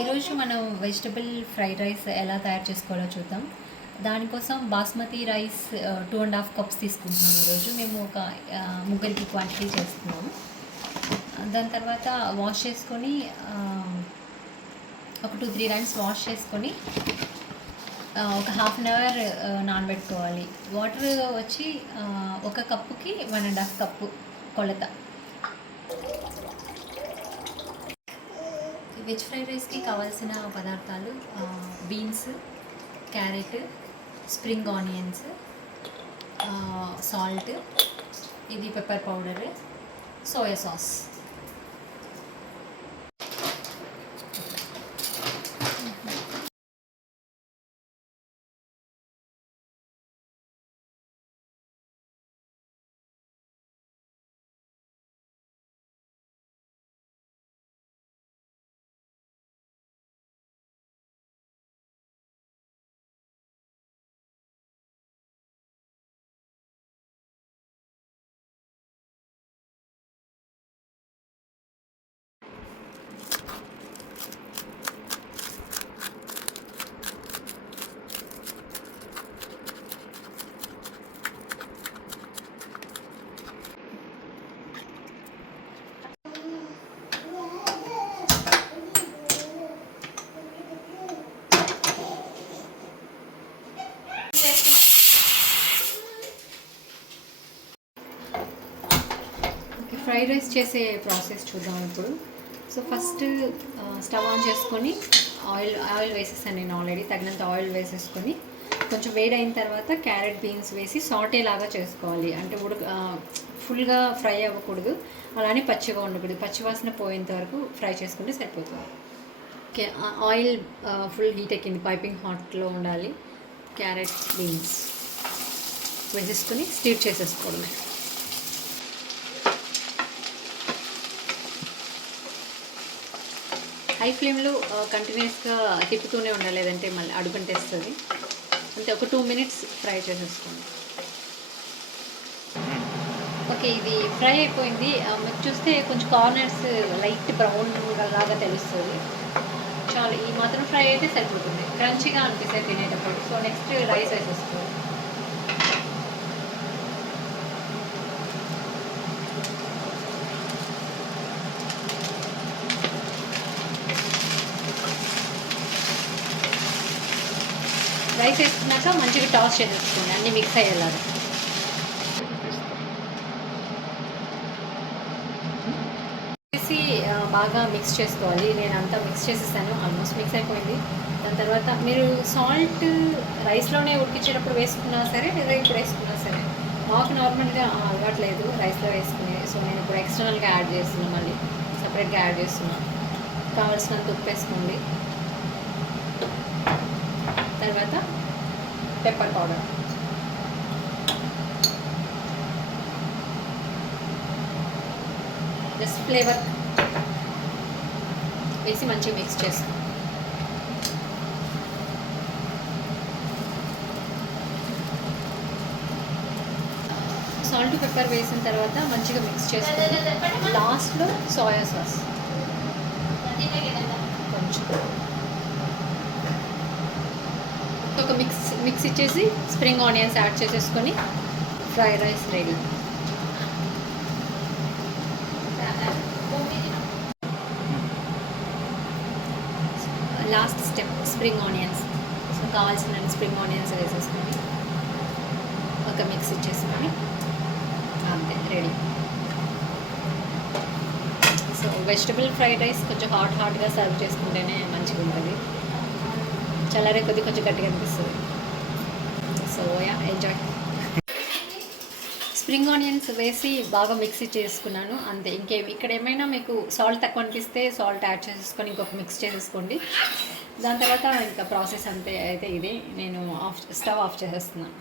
ఈరోజు మనం vegetable fried rice ఎలా తయారు చేసుకోవాలో చూద్దాం. దానికోసం బాస్మతి రైస్ 2.5 కప్స్ తీసుకుంటున్నాము. ఈరోజు మేము ఒక ముగ్గురికి క్వాంటిటీ చేస్తున్నాము. దాని తర్వాత వాష్ చేసుకొని ఒక 2-3 టైమ్స్ వాష్ చేసుకొని ఒక హాఫ్ అన్ అవర్ నానబెట్టుకోవాలి. వాటర్ వచ్చి ఒక కప్పుకి 1.5 కప్పు కొలత. వెజ్ ఫ్రైడ్ రైస్కి కావాల్సిన పదార్థాలు beans, carrot, spring onions, salt, ఇది pepper powder, soya sauce. Fried rice చేసే ప్రాసెస్ చూద్దాం ఇప్పుడు. సో ఫస్ట్ స్టవ్ ఆన్ చేసుకొని ఆయిల్ వేసేసాను నేను ఆల్రెడీ. తగినంత ఆయిల్ వేసేసుకొని కొంచెం వేడైన తర్వాత క్యారెట్, బీన్స్ వేసి సాటే లాగా చేసుకోవాలి. అంటే ఫుల్గా ఫ్రై అవ్వకూడదు, అలానే పచ్చిగా ఉండకూడదు. పచ్చివాసన పోయేంత వరకు ఫ్రై చేసుకుంటే సరిపోతుంది. ఓకే, ఆయిల్ ఫుల్ హీట్ ఎక్కింది, పైపింగ్ హాట్లో ఉండాలి. క్యారెట్, బీన్స్ వేసేసుకొని స్టీర్ చేసేసుకోవడం. హై ఫ్లేమ్లో కంటిన్యూస్గా తిప్పుతూనే ఉండాలి, లేదంటే మళ్ళీ అడుగంటేస్తుంది. అంతే, ఒక 2 మినిట్స్ ఫ్రై చేసేసుకోండి. ఓకే, ఇది ఫ్రై అయిపోయింది. మీకు చూస్తే కొంచెం కార్నర్స్ లైట్ బ్రౌన్ లాగా తెలుస్తుంది. చాలా ఈ మాత్రం ఫ్రై అయితే సరిపోతుంది, క్రంచీగా అనిపిస్తుంది తినేటప్పుడు. సో నెక్స్ట్ రైస్ వేసేసుకోవాలి. రైస్ వేసుకున్నాక మంచిగా టాస్ చేసేసుకోండి, అన్నీ మిక్స్ అయ్యేలాగా. వేసి బాగా మిక్స్ చేసుకోవాలి. నేను అంతా మిక్స్ చేసేసాను, ఆల్మోస్ట్ మిక్స్ అయిపోయింది. దాని తర్వాత మీరు సాల్ట్ రైస్లోనే ఉడికించేటప్పుడు వేసుకున్నా సరే, లేదా ఇప్పుడు వేసుకున్నా సరే. మాకు నార్మల్గా అలవాట్లేదు రైస్లో వేసుకునే. సో నేను ఇప్పుడు ఎక్స్టర్నల్గా యాడ్ చేస్తున్నాను, మళ్ళీ సపరేట్గా యాడ్ చేస్తున్నాను. కావాల్సినంత ఉప్పు వేసుకోండి. తర్వాత పెప్పర్ పౌడర్, జస్ట్ ఫ్లేవర్ వేసి మంచిగా మిక్స్ చేస్తాం. సాల్ట్, పెప్పర్ వేసిన తర్వాత మంచిగా మిక్స్ చేసుకొని లాస్ట్లో సోయా సాస్ కొంచెం ఒక మిక్స్ ఇచ్చేసి స్ప్రింగ్ ఆనియన్స్ యాడ్ చేసేసుకొని fried rice ready. Last step spring onions. So కావాల్సిన స్ప్రింగ్ ఆనియన్స్ వేసేసుకొని ఒక మిక్స్ ఇచ్చేసుకొని అంతే ready. So vegetable fried rice కొంచెం హాట్గా సర్వ్ చేసుకుంటేనే మంచిగా ఉంటుంది. చల్లారే కొద్ది కొంచెం గట్టిగా అనిపిస్తుంది. So yeah, enjoy. Spring onions వేసి బాగా మిక్సీ చేసుకున్నాను, అంతే. ఇక్కడ ఏమైనా మీకు సాల్ట్ తక్కువ అనిపిస్తే సాల్ట్ యాడ్ చేసేసుకొని ఇంకొక మిక్స్ చేసేసుకోండి. దాని తర్వాత ఇంకా ప్రాసెస్ అంతే. అయితే ఇది నేను స్టవ్ ఆఫ్ చేసేస్తున్నాను.